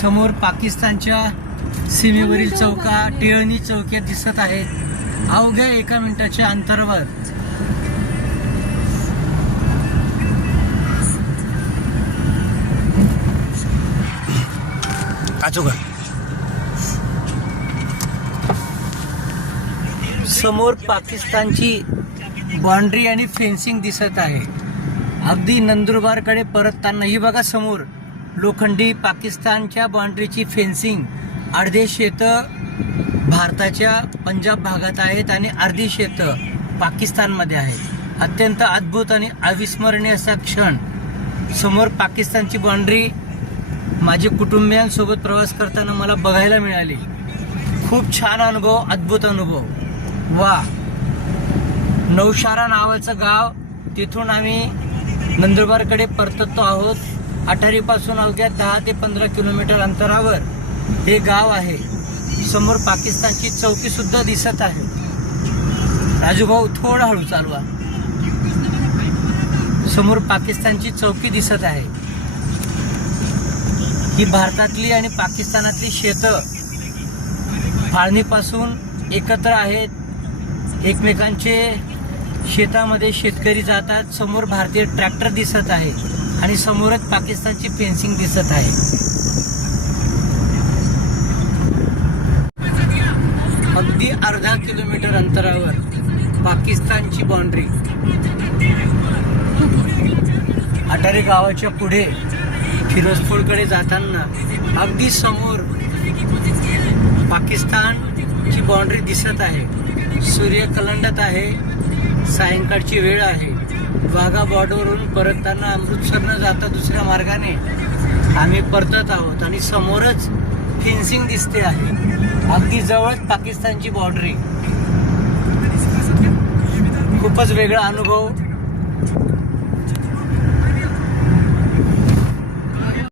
समोर पाकिस्तानच्या सीमेवरील चौका टिळणी चौक्या दिसत आहेत अवघ्या 1 मिनिटाच्या अंतरावर. समोर पाकिस्तानची बाउंड्री आणि फेन्सिंग दिसत आहे. अगदी नंदुरबारकडे परतताना ही बघा समोर लोखंडी पाकिस्तानच्या बाउंड्रीची फेन्सिंग. अर्धे शेतं भारताच्या पंजाब भागात आहेत आणि अर्धी शेतं पाकिस्तानमध्ये आहेत. अत्यंत अद्भुत आणि अविस्मरणीय असा क्षण. समोर पाकिस्तानची बाउंड्री माझ्या कुटुंबियांसोबत प्रवास करताना मला बघायला मिळाली. खूप छान अनुभव, अद्भुत अनुभव. वा, नौशारा नावाचं गाव, तिथून आम्ही नंदुरबारकडे परततो आहोत. अटारीपासून अवघ्या 10 ते 15 किलोमीटर अंतरावर हे गाव आहे. समोर पाकिस्तानची चौकी सुद्धा दिसत आहे. राजूभाऊ थोडं हळू चालवा. समोर पाकिस्तानची चौकी दिसत आहे. ही भारतातली आणि पाकिस्तानातली शेतं फाळणीपासून एकत्र आहेत. एकमेकांचे शेतामध्ये शेतकरी जातात. समोर भारतीय ट्रॅक्टर दिसत आहे आणि समोरच पाकिस्तानची फेन्सिंग दिसत आहे. अगदी अर्धा किलोमीटर अंतरावर पाकिस्तानची बाउंड्री. अटारी गावाच्या पुढे फिरोजपूरकडे जाताना अगदी समोर पाकिस्तानची बाउंड्री दिसत आहे. सूर्य कलंडत आहे. सायंकाळची वेळ आहे. वाघा बॉर्डरवरून परतताना अमृतसरनं जाता दुसऱ्या मार्गाने आम्ही परतत आहोत आणि समोरच फेन्सिंग दिसते आहे. अगदी जवळच पाकिस्तानची बाउंड्री. खूपच वेगळा अनुभव.